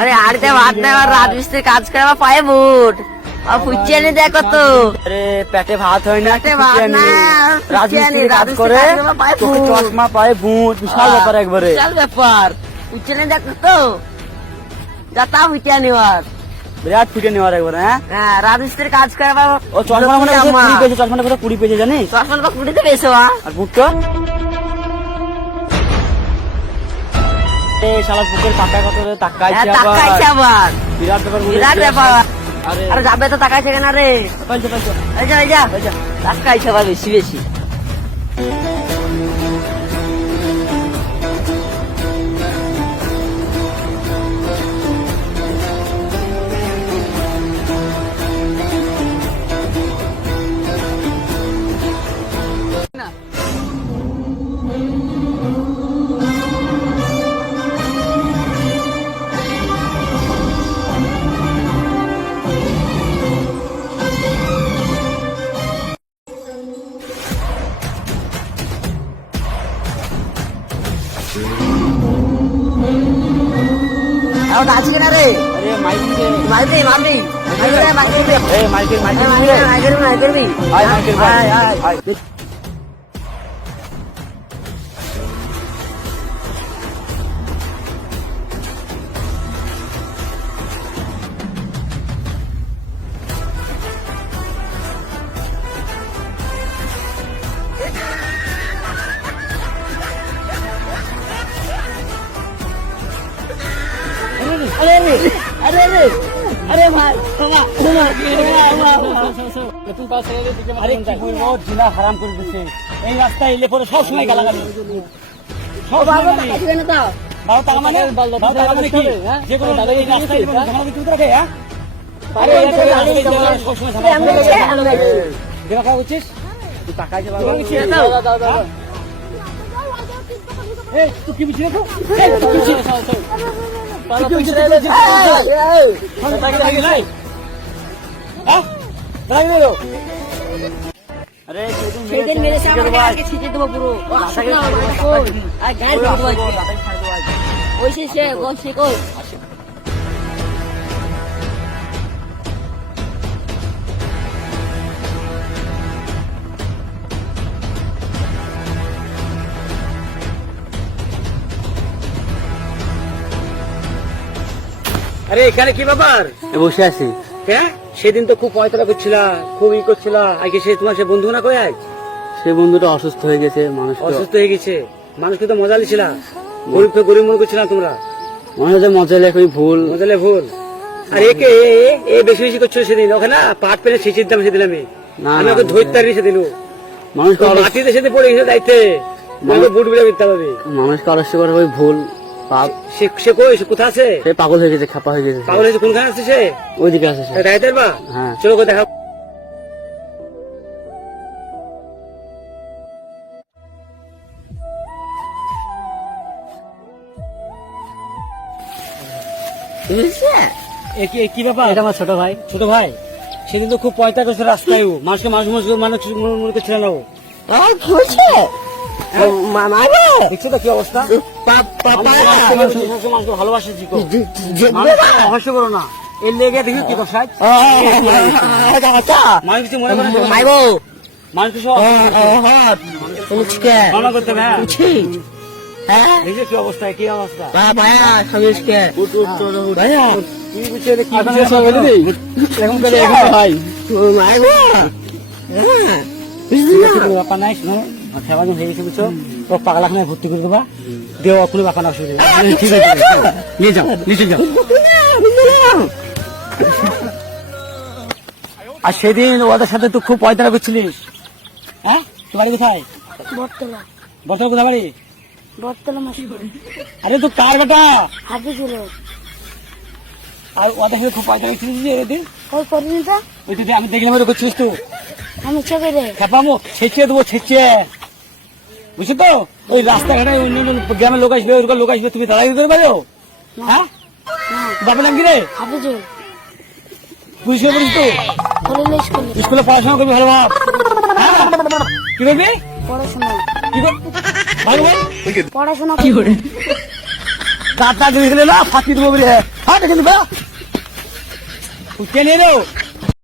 আরে আড়িতে ভাত নাই আর রাজমিস্ত্রি কাজ করে আমার পায়ে বুট আর ফুচিয়ানি দেখো তো। আরে পেটে ভাত হয় না, পেটে ভাত না, রাজমিস্ত্রি কাজ করে পায়ে তোকে বুট। চশমা পায়ে বুট, বিশাল ব্যাপার একবারে। বিশাল ব্যাপার, ফুচিয়ানি দেখো তো, যাতা ফুচিয়ানি আর বিরাট ফুটে নেওয়ার একবার। হ্যাঁ, হ্যাঁ রাজমিস্ত্রি কাজ করে আমার ও চশমা মানে 20 পেয়েছে, চশমাটা কত 20 পেয়েছে জানিস? চশমাটা কুড়িতে পেয়েছো আর বুটটা এই শালা বুকের টাকা কত রে, টাকাইছে আবার টাকাইছে আবার, বিরাট ব্যাপার, বিরাট ব্যাপার। আরে আরে যাবে তো টাকাইছে কেন রে? পাইছে এই যা টাকাইছে আবার বেশি বেশি। আর আছে কেন রে? আরে মাইকে মারবি মারবি এই মাইকের মারবি আয় মাইকের ভাই আয়। আরে রে আরে রে আরে ভাই আরে কি বলবো, জিনা হারাম করে দিচ্ছে। এই রাস্তায় এলে পরে সব সময় গালাগালি, সব বাবা টাকা মানে কি? যে কোনো এই রাস্তায় এলে পরে ঝামেলা কিছু রাখে। হ্যাঁ, আরে সব সময় ঝামেলা দেখা খাওয়া করছিস তুই, টাকা আছে বাবা। এই তুই কি বিছিয়ে রাখো, আরে সেদিন মেরে সামনে আজকে ছিটে দেবো পুরো আর গায়ে দেবো ওই সে গোল সে গোল। আরে এখানে কি ব্যাপার? বসে আছি। হ্যাঁ, সেদিন তো খুব পয়তারা করছিল, খুব ই করছিল, আজকে সে তোমার সে বন্ধু না কই আজ? সে বন্ধুটা অসুস্থ হয়ে গেছে, মানুষ অসুস্থ হয়ে গেছে। মানুষকে তো মজা লিছিল, গরিবকে গরিব মনে করছিল তোমরা, মানুষের মজা লেখই ভুল। মজালে ভুল। আর একে এ বেশি বেশি করছিল সেদিন, ওখানে পাট পেলে সেচির দাম সেদিন আমি ওকে ধরতে সেদিন মানুষকে মাটিতে সেদিন পড়ে গেছে দায়িত্বে, বুট বিড়ে বিকতে হবে। মানুষকে আলস্য করে ওই ভুল পাপ। সে কই, সে কোথায় আছে? সে পাগল হয়ে গেছে, খাপা হয়ে গেছে। পাগল হয়েছে কোনখানে আছে সে? ওইদিকে আছে সে। দায়িত্বের বা হ্যাঁ। চলো গো দেখা। কি ব্যাপার? এটা আমার ছোট ভাই। ছোট ভাই, সেদিন তো খুব পয়তা করছে রাস্তায়, মানুষকে মানুষ মানুষ মনে করছিল না ও। কি হয়েছে মারবো দেখছো তো কি অবস্থা? মানুষকে ভালোবাসে জিকো, অবশ্য করো না এর লেগে দেখি কি করছে মানুষ কিছু মনে করে না। মারবো মানুষকে সব ক্ষমা করতে হবে। হ্যাঁ, দেখছো কি অবস্থা, কি অবস্থা ভাইয়া সবিজকে ভাইয়া কি বুঝছে কি বুঝছে এখন করে এখন ভাই মারবো ব্যাপার নাই। শোনো সেবা হয়ে গেছে বুঝছো, ও পাগলাখানায় ভর্তি করে দেবা, দেও এখনই ব্যাপার না অসুবিধা। ঠিক আছে, নিয়ে যাও, নিচে যাও। আর সেদিন ওদের সাথে তুই খুব পয়তারা করছিলিস। হ্যাঁ, তোর বাড়ি কোথায়? বটতলা বর্তমান কোথায় বাড়ি? বটতলা মাসি আরে তো কার বেটা? হাতে ছিল আর ওদের সাথে খুব পয়তারা করছিলিস যে ওদের, ওই করিনি তো ওই তো আমি দেখলাম ওটা করছিলিস তো। আমি চোখে রে খেপামো ছেঁচিয়ে দেবো, ছেঁচিয়ে, বুঝছো তো? ওই রাস্তাঘাটে অন্য গ্রামের লোক আসবে, ওরকম লোক আসবে, তুমি দাঁড়াই দিতে পারো? হ্যাঁ, বাপের নাম কি রে? হাফিজুল বুঝতে পারিস তো? কলেজ স্কুলে স্কুলে পড়াশোনা করবি ভালো ভাব। হ্যাঁ? কি করবি? পড়াশোনা কি করবি? ভালো বল। পড়াশোনা কি করে কাটা গেলে না ফাঁকি দেবো বলে হ্যাঁ দেখে নিবা কেন